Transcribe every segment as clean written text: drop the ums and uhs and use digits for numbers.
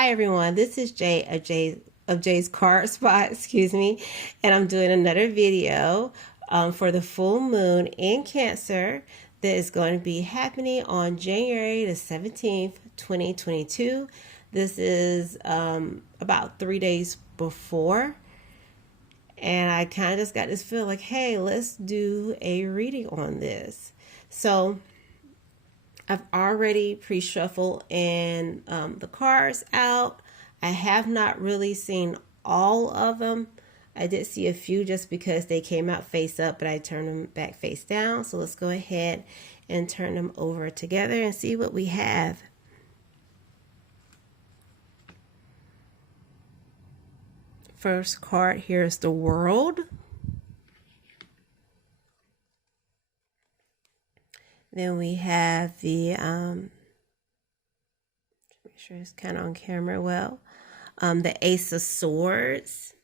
Hi everyone, this is Jay of Jay's Card Spot, excuse me, and I'm doing another video for the full moon in Cancer that is going to be happening on January the 17th, 2022. This is about 3 days before, and I kind of just got this feel like, hey, let's do a reading on this. So I've already pre-shuffled and the cards out. I have not really seen all of them. I did see a few just because they came out face up, but I turned them back face down. So let's go ahead and turn them over together and see what we have. First card here is the World. Then we have the, make sure it's kind of on camera well, the Ace of Swords.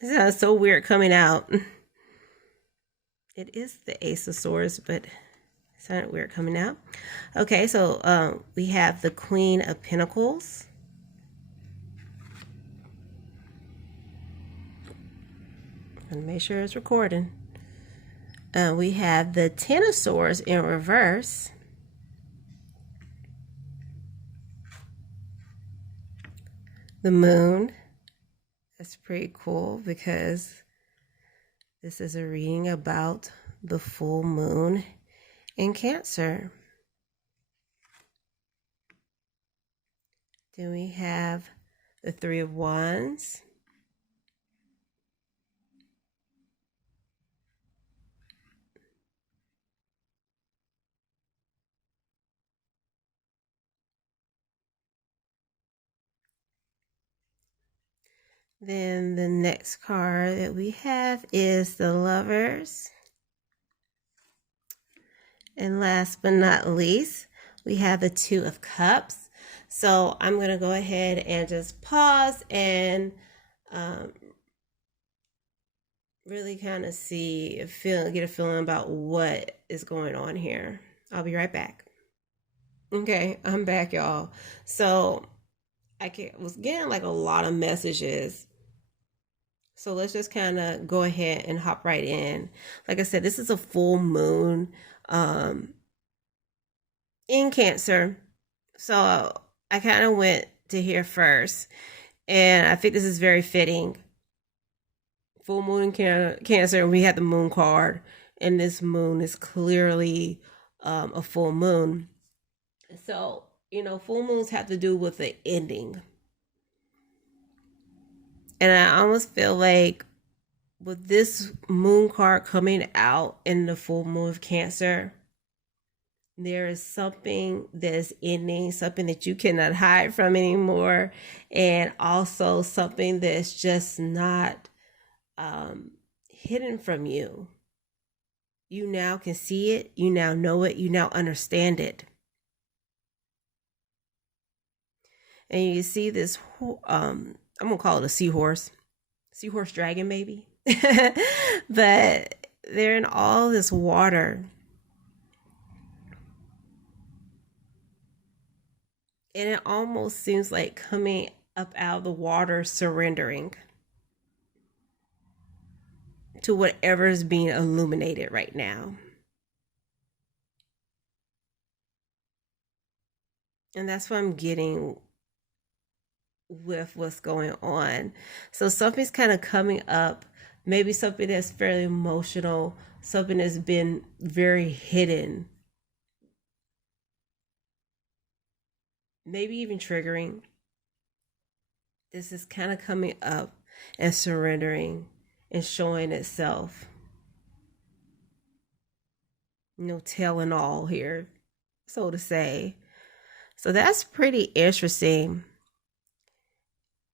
It sounds so weird coming out. It is the Ace of Swords, but it sounded weird coming out. Okay, so we have the Queen of Pentacles. And make sure it's recording. We have the Ten of Swords in reverse. The Moon. That's pretty cool because this is a reading about the full moon in Cancer. Then we have the Three of Wands. Then the next card that we have is the Lovers. And last but not least, we have the Two of Cups. So I'm going to go ahead and just pause and really kind of get a feeling about what is going on here. I'll be right back. Okay, I'm back, y'all. So I was getting like a lot of messages. So let's just kind of go ahead and hop right in. Like I said, this is a full moon in Cancer. So I kind of went to here first. And I think this is very fitting. Full moon in Cancer, we had the moon card. And this moon is clearly a full moon. So, you know, full moons have to do with the ending. And I almost feel like with this moon card coming out in the full moon of Cancer, there is something that is ending, something that you cannot hide from anymore, and also something that's just not hidden from you. You now can see it, you now know it, you now understand it. And you see this I'm gonna call it a seahorse dragon maybe. But they're in all this water. And it almost seems like coming up out of the water, surrendering to whatever is being illuminated right now. And that's what I'm getting with what's going on. So something's kind of coming up, maybe something that's fairly emotional, something that's been very hidden, maybe even triggering. This is kind of coming up and surrendering and showing itself. No telling all here, so to say. So that's pretty interesting.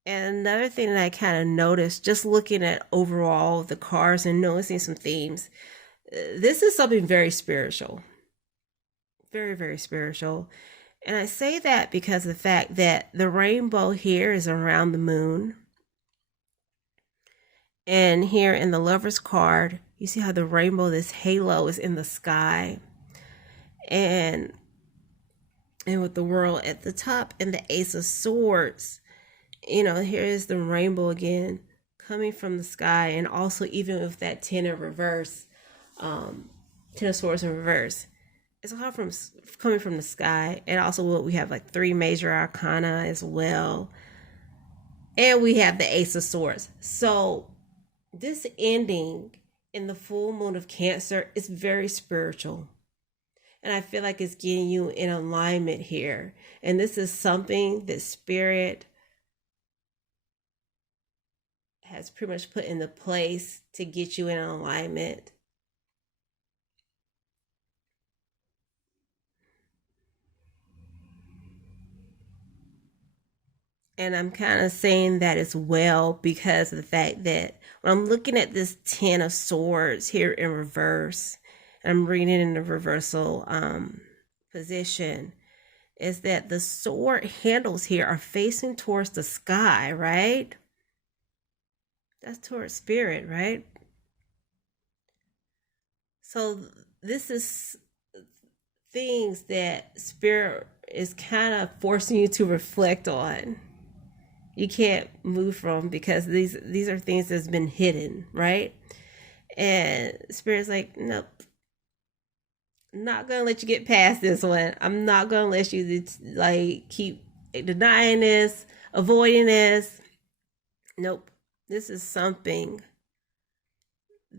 And another thing that I kind of noticed, just looking at overall the cards and noticing some themes, this is something very spiritual. Very, very spiritual. And I say that because of the fact that the rainbow here is around the moon. And here in the Lover's card, you see how the rainbow, this halo, is in the sky. And and with the world at the top and the Ace of Swords. Here is the rainbow again coming from the sky, and also even with that 10 in reverse, 10 of Swords in reverse, it's all coming from the sky. And also we have like 3 major arcana as well, and we have the Ace of Swords. So this ending in the full moon of Cancer is very spiritual. And I feel like it's getting you in alignment here. And this is something that Spirit has pretty much put into place to get you in alignment. And I'm kind of saying that as well because of the fact that when I'm looking at this 10 of Swords here in reverse, and I'm reading it in the reversal position, is that the sword handles here are facing towards the sky, right? That's towards Spirit, right? So this is things that Spirit is kind of forcing you to reflect on. You can't move from, because these are things that's been hidden, right? And Spirit's like, nope, not gonna let you get past this one. I'm not gonna let you like keep denying this, avoiding this. Nope, this is something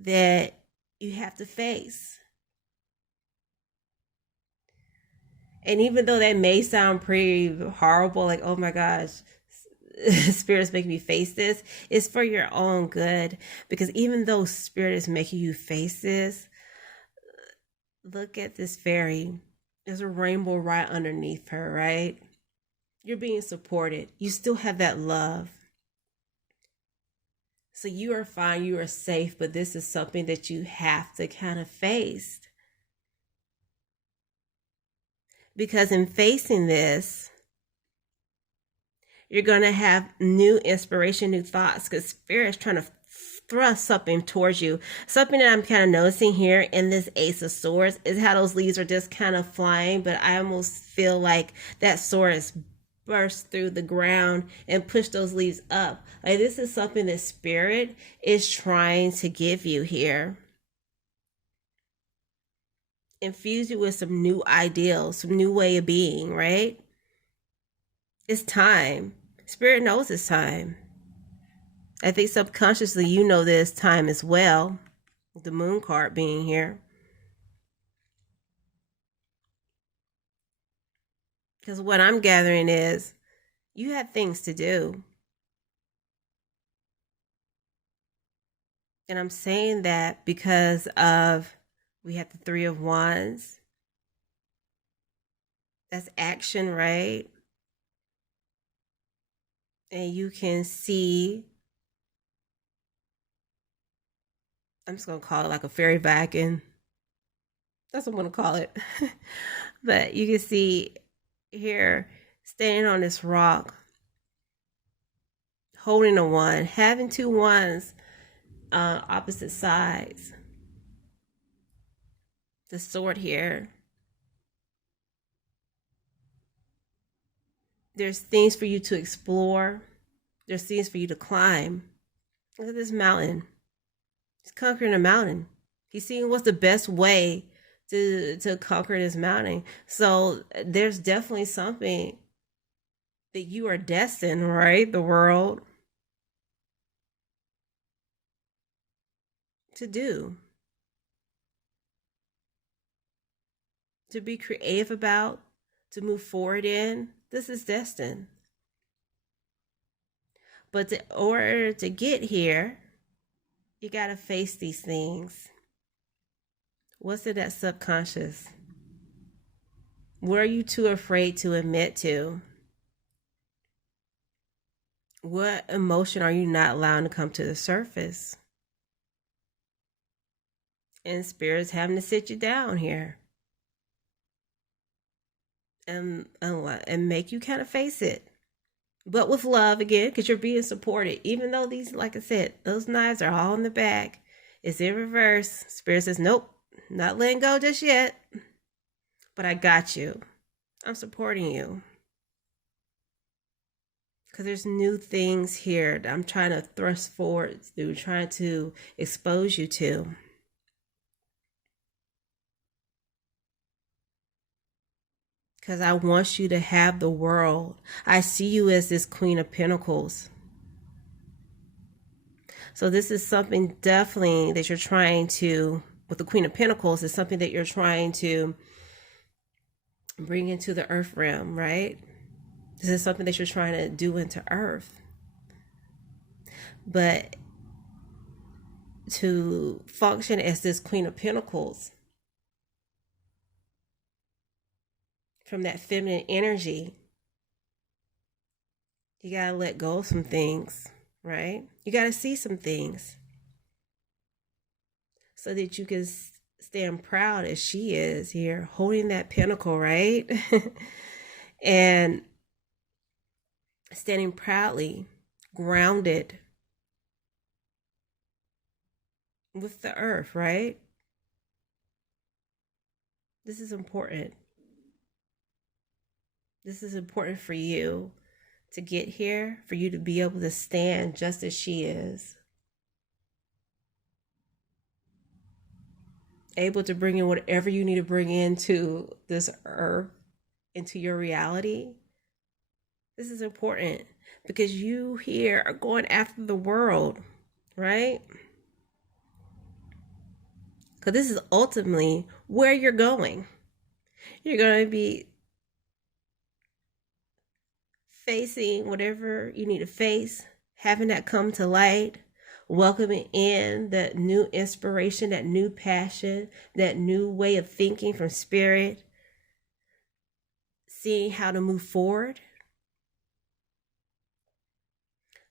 that you have to face. And even though that may sound pretty horrible, like, oh my gosh, Spirit's making me face this, it's for your own good. Because even though Spirit is making you face this, look at this fairy. There's a rainbow right underneath her, right? You're being supported. You still have that love. So you are fine, you are safe, but this is something that you have to kind of face. Because in facing this, you're going to have new inspiration, new thoughts, because Spirit is trying to thrust something towards you. Something that I'm kind of noticing here in this Ace of Swords is how those leaves are just kind of flying, but I almost feel like that sword is burst through the ground and push those leaves up. Like, this is something that Spirit is trying to give you here. Infuse you with some new ideals, some new way of being, right? It's time. Spirit knows it's time. I think subconsciously you know this time as well, with the Moon card being here. Because what I'm gathering is you have things to do. And I'm saying that because of, we have the 3 of Wands. That's action, right? And you can see, I'm just going to call it like a fairy vacuum. That's what I'm going to call it. But you can see here, standing on this rock, holding a wand, having 2 wands opposite sides. The sword here. There's things for you to explore. There's things for you to climb. Look at this mountain. He's conquering a mountain. He's seeing what's the best way to conquer this mountain. So there's definitely something that you are destined, right? The world to do. To be creative about, to move forward in. This is destined. But in order to get here, you got to face these things. What's in that subconscious? What are you too afraid to admit to? What emotion are you not allowing to come to the surface? And Spirit's having to sit you down here. And make you kind of face it, but with love again, because you're being supported. Even though these, like I said, those knives are all in the back, it's in reverse. Spirit says, nope, not letting go just yet, but I got you. I'm supporting you. Because there's new things here that I'm trying to thrust forward through, trying to expose you to. Because I want you to have the world. I see you as this Queen of Pentacles. So this is something definitely that you're trying to, with the Queen of Pentacles, is something that you're trying to bring into the earth realm, right? This is something that you're trying to do into earth. But to function as this Queen of Pentacles, from that feminine energy, you got to let go of some things, right? You got to see some things so that you can stand proud as she is here, holding that pentacle, right? And standing proudly, grounded with the earth, right? This is important. This is important for you to get here, for you to be able to stand just as she is. Able to bring in whatever you need to bring into this earth, into your reality. This is important because you here are going after the world, right? Because this is ultimately where you're going. You're going to be facing whatever you need to face, having that come to light, welcoming in that new inspiration, that new passion, that new way of thinking from spirit, seeing how to move forward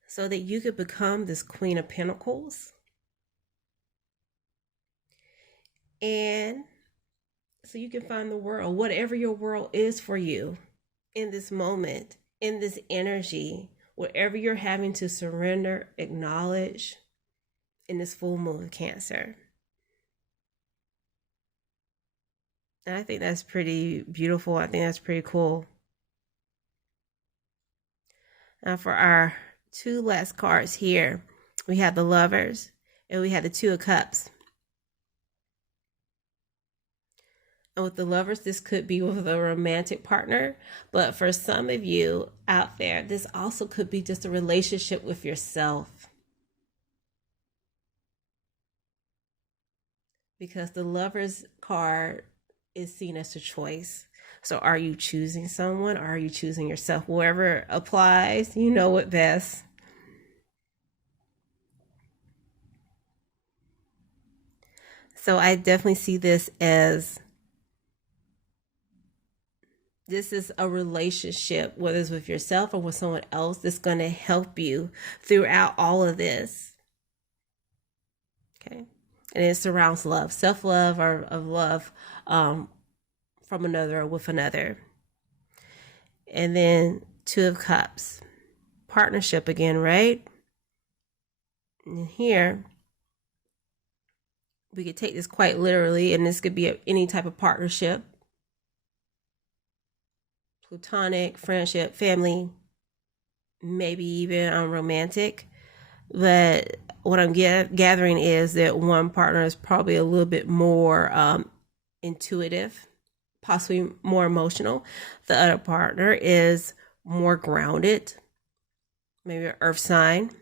so that you could become this Queen of Pentacles. And so you can find the world, whatever your world is for you in this moment, in this energy, wherever you're having to surrender, acknowledge in this full moon of Cancer. And I think that's pretty beautiful. I think that's pretty cool. Now for our two last cards here, we have the Lovers and we have the Two of Cups. And with the Lovers, this could be with a romantic partner. But for some of you out there, this also could be just a relationship with yourself. Because the Lovers card is seen as a choice. So are you choosing someone or are you choosing yourself? Whoever applies, you know it best. So I definitely see this as this is a relationship, whether it's with yourself or with someone else, that's going to help you throughout all of this. Okay. And it surrounds love, self-love, or of love from another or with another. And then Two of Cups, partnership again, right? And here, we could take this quite literally, and this could be any type of partnership. Platonic, friendship, family, maybe even romantic. But what I'm gathering is that one partner is probably a little bit more intuitive, possibly more emotional. The other partner is more grounded, maybe an earth sign,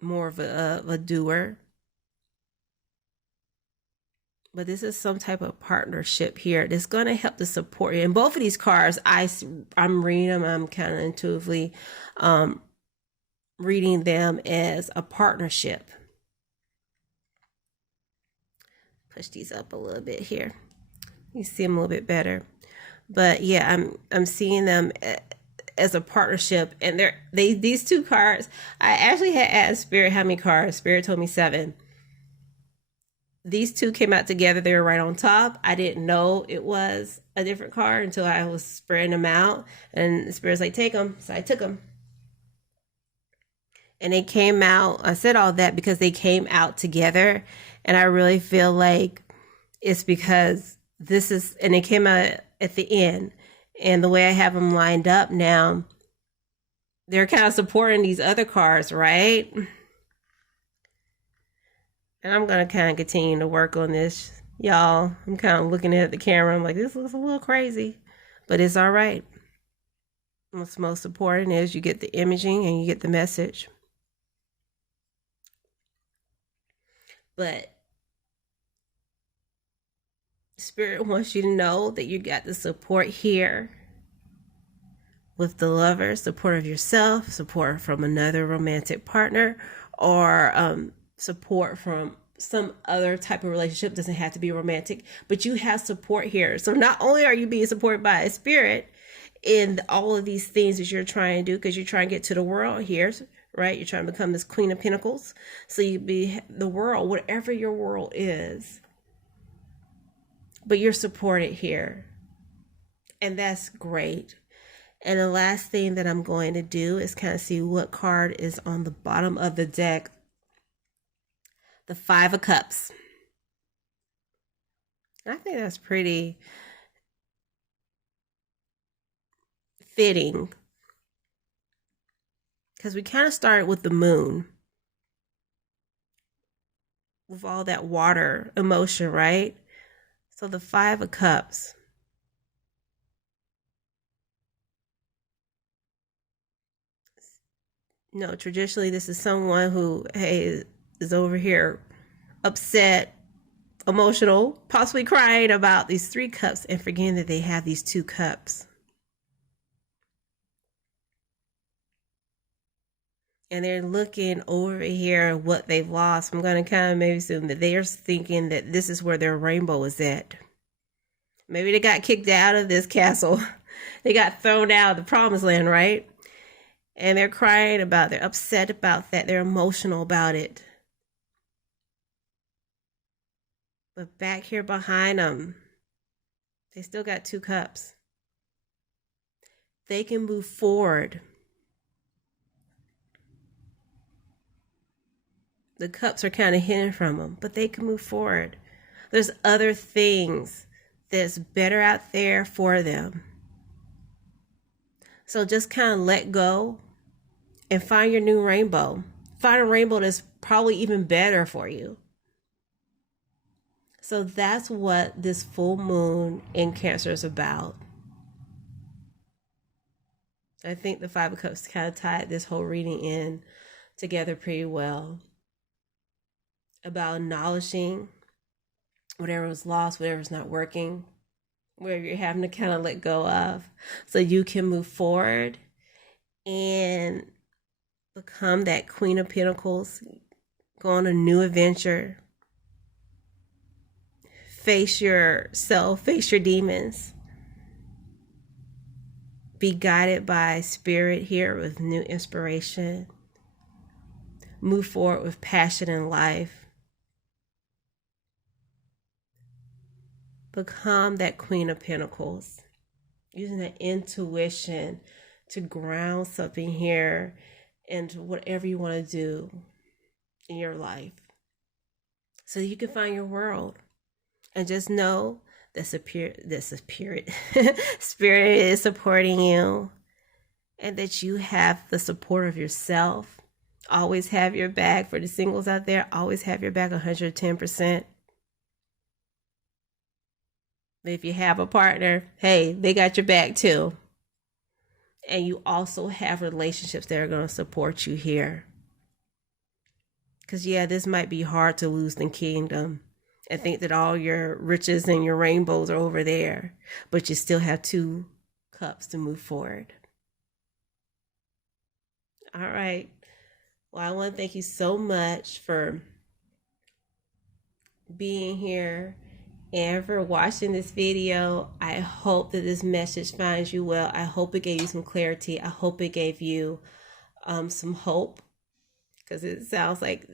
more of a doer. But this is some type of partnership here that's going to help to support you. And both of these cards, I'm reading them. I'm kind of intuitively reading them as a partnership. Push these up a little bit here. You see them a little bit better. But yeah, I'm seeing them as a partnership. And these two cards, I actually had asked Spirit how many cards. Spirit told me 7. These two came out together. They were right on top. I didn't know it was a different card until I was spreading them out. And the Spirit's like, take them. So I took them. And they came out. I said all that because they came out together. And I really feel like it's because this is, and it came out at the end. And the way I have them lined up now, they're kind of supporting these other cards, right? And I'm going to kind of continue to work on this, y'all. I'm kind of looking at the camera. I'm like, this looks a little crazy, but it's all right. What's most important is you get the imaging and you get the message. But Spirit wants you to know that you got the support here with the lover, support of yourself, support from another romantic partner, or support from some other type of relationship. Doesn't have to be romantic, but you have support here. So not only are you being supported by a spirit in all of these things that you're trying to do, because you're trying to get to the world here, right? You're trying to become this Queen of Pentacles. So you be the world, whatever your world is, but you're supported here. And that's great. And the last thing that I'm going to do is kind of see what card is on the bottom of the deck. The Five of Cups. I think that's pretty fitting, because we kind of started with the moon, with all that water emotion, right? So the Five of Cups. No, traditionally this is someone who, hey, is over here upset, emotional, possibly crying about these 3 cups and forgetting that they have these 2 cups. And they're looking over here at what they've lost. I'm going to kind of maybe assume that they're thinking that this is where their rainbow is at. Maybe they got kicked out of this castle. They got thrown out of the promised land, right? And they're crying about, they're upset about that. They're emotional about it. But back here behind them, they still got 2 cups. They can move forward. The cups are kind of hidden from them, but they can move forward. There's other things that's better out there for them. So just kind of let go and find your new rainbow. Find a rainbow that's probably even better for you. So that's what this full moon in Cancer is about. I think the Five of Cups kind of tied this whole reading in together pretty well. About acknowledging whatever was lost, whatever's not working, whatever you're having to kind of let go of, so you can move forward and become that Queen of Pentacles, go on a new adventure, face yourself, face your demons, be guided by Spirit here with new inspiration, move forward with passion in life. Become that Queen of Pentacles, using that intuition to ground something here into whatever you want to do in your life, so you can find your world. And just know that Spirit is supporting you, and that you have the support of yourself. Always have your back. For the singles out there, always have your back 110%. If you have a partner, hey, they got your back too. And you also have relationships that are going to support you here. Because, yeah, this might be hard to lose the kingdom and think that all your riches and your rainbows are over there, but you still have 2 cups to move forward. All right. Well, I want to thank you so much for being here and for watching this video. I hope that this message finds you well. I hope it gave you some clarity. I hope it gave you some hope, because it sounds like,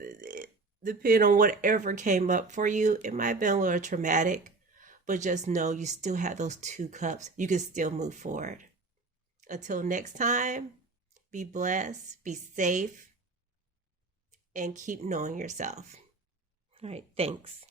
depending on whatever came up for you, it might have been a little traumatic, but just know you still have those 2 cups. You can still move forward. Until next time, be blessed, be safe, and keep knowing yourself. All right, thanks.